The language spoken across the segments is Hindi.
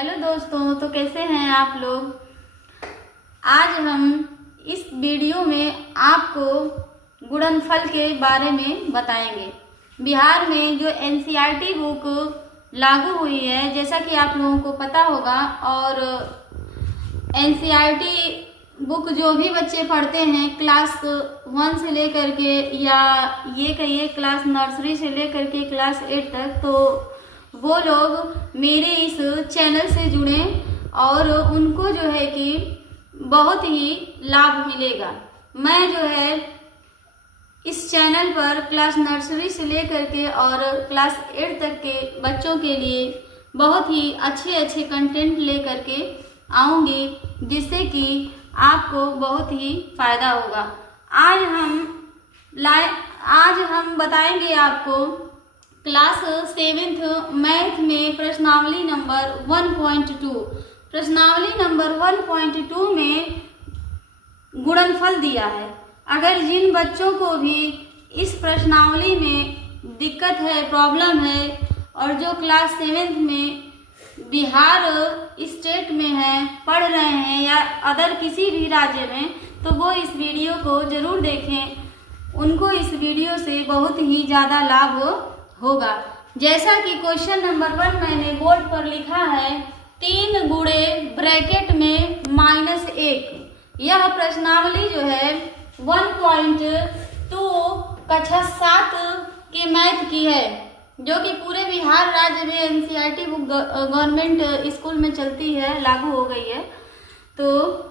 हेलो दोस्तों, तो कैसे हैं आप लोग। आज हम इस वीडियो में आपको गुणनफल के बारे में बताएंगे। बिहार में जो एनसीईआरटी बुक लागू हुई है, जैसा कि आप लोगों को पता होगा, और एनसीईआरटी बुक जो भी बच्चे पढ़ते हैं क्लास 1 से लेकर के, या ये कहिए क्लास नर्सरी से लेकर के क्लास 8 तक, तो वो लोग मेरे इस चैनल से जुड़े और उनको जो है कि बहुत ही लाभ मिलेगा। मैं जो है इस चैनल पर क्लास नर्सरी से लेकर के और क्लास 8 तक के बच्चों के लिए बहुत ही अच्छे कंटेंट लेकर के आऊँगी, जिससे कि आपको बहुत ही फायदा होगा। आज हम बताएंगे आपको क्लास 7th मैथ में प्रश्नावली नंबर 1.2। प्रश्नावली नंबर 1.2 में गुणनफल दिया है। अगर जिन बच्चों को भी इस प्रश्नावली में दिक्कत है, प्रॉब्लम है, और जो क्लास 7th में बिहार स्टेट में है, पढ़ रहे हैं, या अदर किसी भी राज्य में, तो वो इस वीडियो को जरूर देखें। उनको इस वीडियो से बहुत ही ज़्यादा लाभ होगा। जैसा कि क्वेश्चन नंबर 1 मैंने बोर्ड पर लिखा है, 3 गुणे ब्रैकेट में -1। यह प्रश्नावली जो है 1.2 कक्षा 7 के मैथ की है, जो कि पूरे बिहार राज्य में एनसीईआरटी बुक गवर्नमेंट स्कूल में चलती है, लागू हो गई है। तो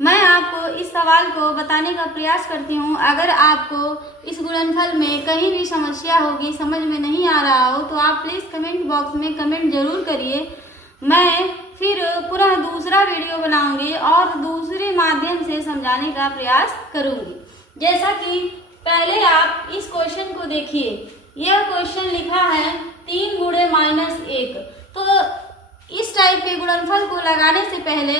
मैं आपको इस सवाल को बताने का प्रयास करती हूँ। अगर आपको इस गुणनफल में कहीं भी समस्या होगी, समझ में नहीं आ रहा हो, तो आप प्लीज़ कमेंट बॉक्स में कमेंट जरूर करिए। मैं फिर पूरा दूसरा वीडियो बनाऊंगी और दूसरे माध्यम से समझाने का प्रयास करूंगी। जैसा कि पहले आप इस क्वेश्चन को देखिए। यह क्वेश्चन लिखा है 3 गुणे -1। तो इस टाइप के गुणनफल को लगाने से पहले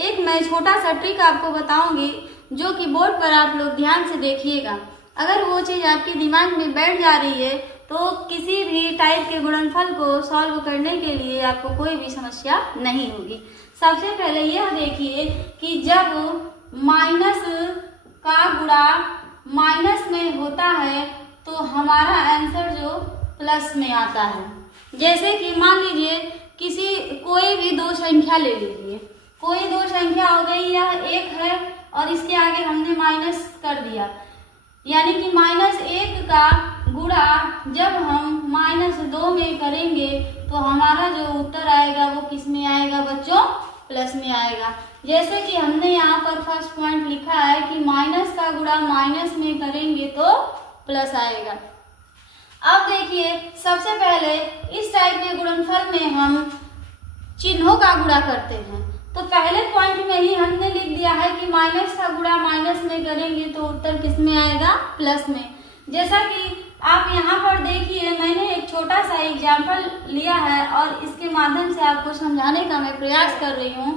एक मैं छोटा सा ट्रिक आपको बताऊंगी, जो कि बोर्ड पर आप लोग ध्यान से देखिएगा। अगर वो चीज़ आपके दिमाग में बैठ जा रही है, तो किसी भी टाइप के गुणनफल को सॉल्व करने के लिए आपको कोई भी समस्या नहीं होगी। सबसे पहले यह देखिए कि जब माइनस का गुणा माइनस में होता है, तो हमारा आंसर जो प्लस में आता है। जैसे कि मान लीजिए कोई भी दो संख्या ले लीजिए। कोई दो संख्या हो गई, यह 1 है और इसके आगे हमने माइनस कर दिया, यानी कि -1 का गुणा जब हम -2 में करेंगे, तो हमारा जो उत्तर आएगा वो किस में आएगा बच्चों? प्लस में आएगा। जैसे कि हमने यहाँ पर फर्स्ट पॉइंट लिखा है कि माइनस का गुणा माइनस में करेंगे तो प्लस आएगा। अब देखिए, सबसे पहले इस टाइप के गुणनफल में हम चिन्हों का गुणा करते हैं। तो पहले पॉइंट में ही हमने लिख दिया है कि माइनस का गुणा माइनस में करेंगे तो उत्तर किस में आएगा? प्लस में। जैसा कि आप यहाँ पर देखिए, मैंने एक छोटा सा एग्जाम्पल लिया है और इसके माध्यम से आपको समझाने का मैं प्रयास कर रही हूँ।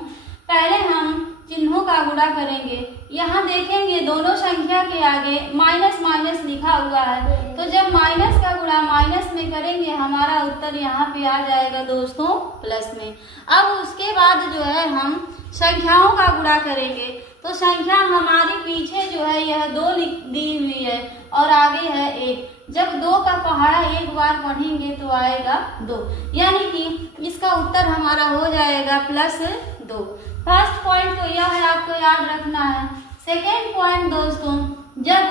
पहले हम चिन्हों का गुणा करेंगे। यहाँ देखेंगे दोनों संख्या के आगे माइनस माइनस लिखा हुआ है, तो जब माइनस का गुणा माइनस में करेंगे, हमारा उत्तर यहाँ पे आ जाएगा दोस्तों प्लस में। अब उसके बाद जो है हम संख्याओं का गुणा करेंगे। तो संख्या हमारी पीछे जो है यह 2 दी हुई है और आगे है 1। जब 2 का पहाड़ा एक बार पढ़ेंगे तो आएगा 2, यानी कि इसका उत्तर हमारा हो जाएगा +2। फर्स्ट पॉइंट तो यह है, आपको याद रखना है। सेकेंड पॉइंट दोस्तों, जब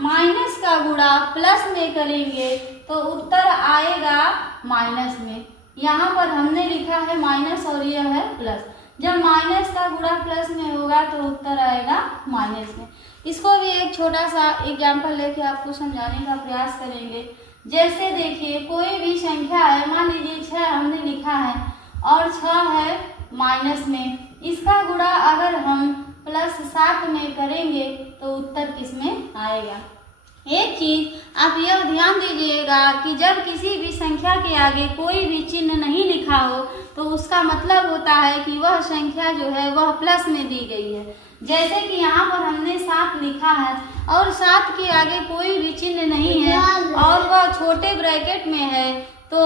माइनस का गुणा प्लस में करेंगे तो उत्तर आएगा माइनस में। यहाँ पर हमने लिखा है माइनस और यह है प्लस। जब माइनस का गुणा प्लस में होगा तो उत्तर आएगा माइनस में। इसको भी एक छोटा सा एग्जाम्पल लेके आपको समझाने का प्रयास करेंगे। जैसे देखिए, कोई भी संख्या है, मान लीजिए 6 हमने लिखा है और 6 है माइनस में। इसका गुणा अगर हम +7 में करेंगे तो उत्तर किस में आएगा? एक चीज आप यह ध्यान दीजिएगा कि जब किसी भी संख्या के आगे कोई भी चिन्ह नहीं लिखा हो, तो उसका मतलब होता है कि वह संख्या जो है वह प्लस में दी गई है। जैसे कि यहाँ पर हमने 7 लिखा है और 7 के आगे कोई भी चिन्ह नहीं है और वह छोटे ब्रैकेट में है, तो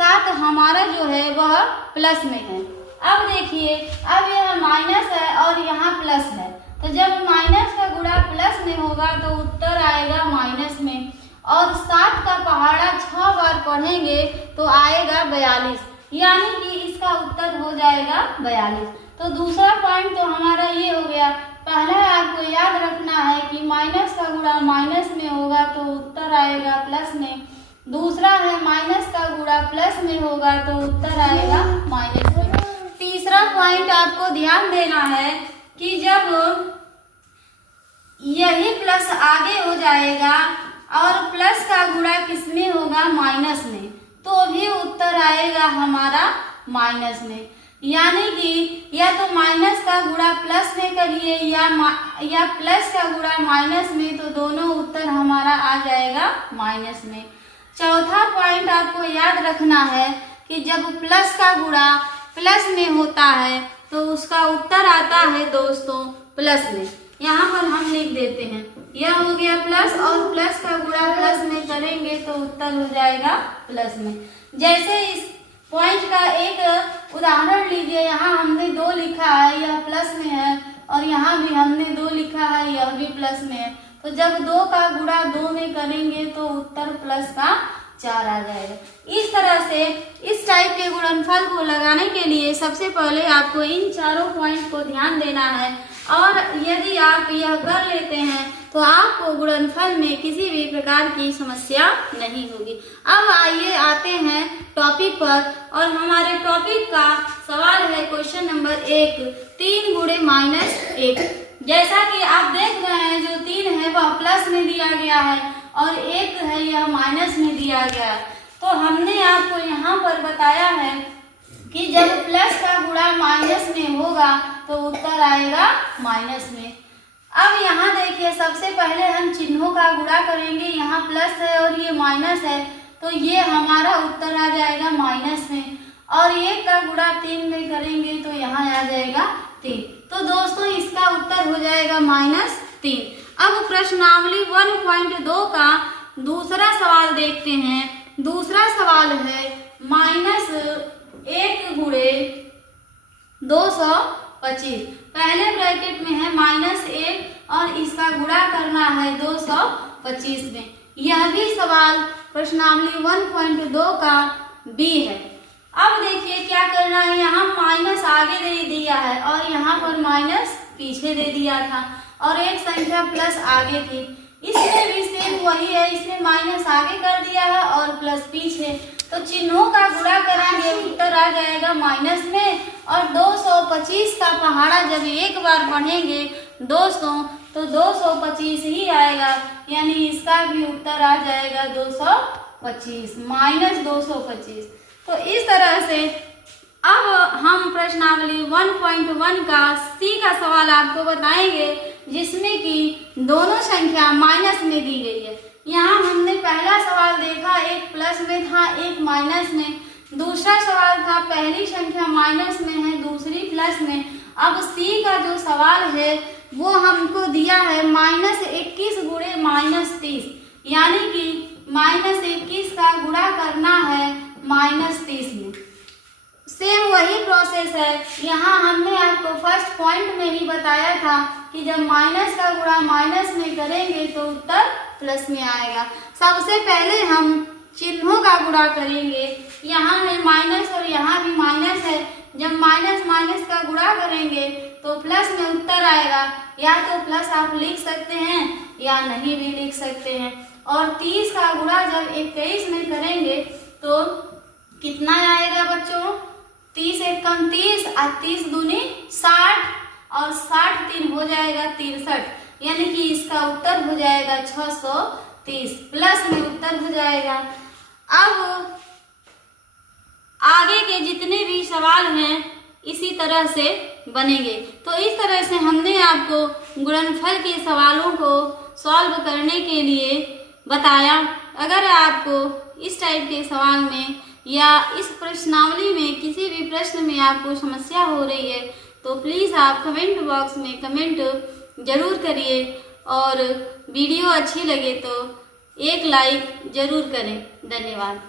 7 हमारा जो है वह प्लस में है। अब देखिए, अब यह माइनस है और यहाँ प्लस है, तो जब माइनस का गुणा प्लस में होगा तो उत्तर आएगा माइनस में, और 7 का पहाड़ा 6 बार पढ़ेंगे तो आएगा 42, यानी कि इसका उत्तर हो जाएगा 42। तो दूसरा पॉइंट तो हमारा ये हो गया। पहला आपको याद रखना है कि माइनस का गुणा माइनस में होगा तो उत्तर आएगा प्लस में। दूसरा है माइनस का गुणा प्लस में होगा तो उत्तर आएगा माइनस में। तीसरा पॉइंट आपको ध्यान देना है कि जब यही प्लस आगे हो जाएगा और प्लस का गुणा किसमें होगा, माइनस में, तो भी उत्तर आएगा हमारा माइनस में। यानी कि या तो माइनस का गुणा प्लस में करिए या प्लस का गुणा माइनस में, तो दोनों उत्तर हमारा आ जाएगा माइनस में। चौथा पॉइंट आपको याद रखना है कि जब प्लस का गुणा प्लस में होता है तो उसका उत्तर आता है दोस्तों प्लस में। यहाँ पर हम लिख देते हैं, यह हो गया प्लस, और प्लस का गुणा प्लस में करेंगे तो उत्तर हो जाएगा प्लस में। जैसे इस पॉइंट का एक उदाहरण लीजिए, यहाँ हमने 2 लिखा है, यह प्लस में है, और यहाँ भी हमने 2 लिखा है, यह भी प्लस में है। तो जब 2 का गुणा 2 में करेंगे तो उत्तर प्लस का 4 आ जाएगा। इस तरह से इस टाइप के गुणनफल को लगाने के लिए सबसे पहले आपको इन चारों पॉइंट को ध्यान देना है, और यदि आप यह कर लेते हैं तो आपको गुणनफल में किसी भी प्रकार की समस्या नहीं होगी। अब आइए आते हैं टॉपिक पर, और हमारे टॉपिक का सवाल है क्वेश्चन नंबर 1, 3 गुणे -1। जैसा कि आप देख रहे हैं, जो 3 है वह प्लस में दिया गया है और 1 है यह माइनस में दिया गया है। तो हमने आपको यहाँ पर बताया है कि जब प्लस का गुणा माइनस में होगा तो उत्तर आएगा माइनस में। अब यहाँ देखिए, सबसे पहले हम चिन्हों का गुणा करेंगे। यहाँ प्लस है और ये माइनस है, तो ये हमारा उत्तर आ जाएगा माइनस में, और 1 का गुणा 3 में करेंगे तो यहाँ आ जाएगा 3। तो दोस्तों इसका उत्तर हो जाएगा -3। अब प्रश्नावली 1.2 का दूसरा सवाल देखते हैं। दूसरा सवाल है -1 गुणे 225। पहले ब्रैकेट में है -1 और इसका गुणा करना है 225 में। यह भी सवाल प्रश्नावली 1.2 का बी है। अब देखिए क्या करना है, यहाँ माइनस आगे दे दिया है और यहाँ पर माइनस पीछे दे दिया था, और एक संख्या प्लस आगे थी। इसमें भी सेम वही है, इसमें माइनस आगे कर दिया है और प्लस पीछे। तो चिन्हों का गुणा करेंगे, उत्तर आ जाएगा माइनस में, और 225 का पहाड़ा जब एक बार पढ़ेंगे दोस्तों तो 225 ही आएगा, यानी इसका भी उत्तर आ जाएगा 225 -225। तो इस तरह से अब हम प्रश्नावली 1.1 का सी का सवाल आपको बताएंगे, जिसमें कि दोनों संख्या माइनस में दी गई है। यहाँ हमने पहला सवाल देखा, एक प्लस में था एक माइनस में। दूसरा सवाल था पहली संख्या माइनस में है, दूसरी प्लस में। अब सी का जो सवाल है वो हमको दिया है -21 गुणे -30, यानी कि -21 का गुणा करना है -30 में। सेम वही प्रोसेस है। यहाँ हमने आपको फर्स्ट पॉइंट में ही बताया था कि जब माइनस का गुणा माइनस में करेंगे तो उत्तर प्लस में आएगा। सबसे पहले हम चिन्हों का गुणा करेंगे। यहाँ है माइनस और यहाँ भी माइनस है। जब माइनस माइनस का गुणा करेंगे तो प्लस में उत्तर आएगा। या तो प्लस आप लिख सकते हैं या नहीं भी लिख सकते हैं। और 30 का गुणा जब 21 में करेंगे तो कितना आएगा बच्चों? 30 एकम 30 और 30 दूनी 60 और 60 3 हो जाएगा 63, यानी कि इसका उत्तर हो जाएगा 630। प्लस में उत्तर हो जाएगा। अब आगे के जितने भी सवाल हैं इसी तरह से बनेंगे। तो इस तरह से हमने आपको गुणनफल के सवालों को सॉल्व करने के लिए बताया। अगर आपको इस टाइप के सवाल में या इस प्रश्नावली में किसी भी प्रश्न में आपको समस्या हो रही है तो प्लीज़ आप कमेंट बॉक्स में कमेंट जरूर करिए, और वीडियो अच्छी लगे तो एक लाइक जरूर करें। धन्यवाद।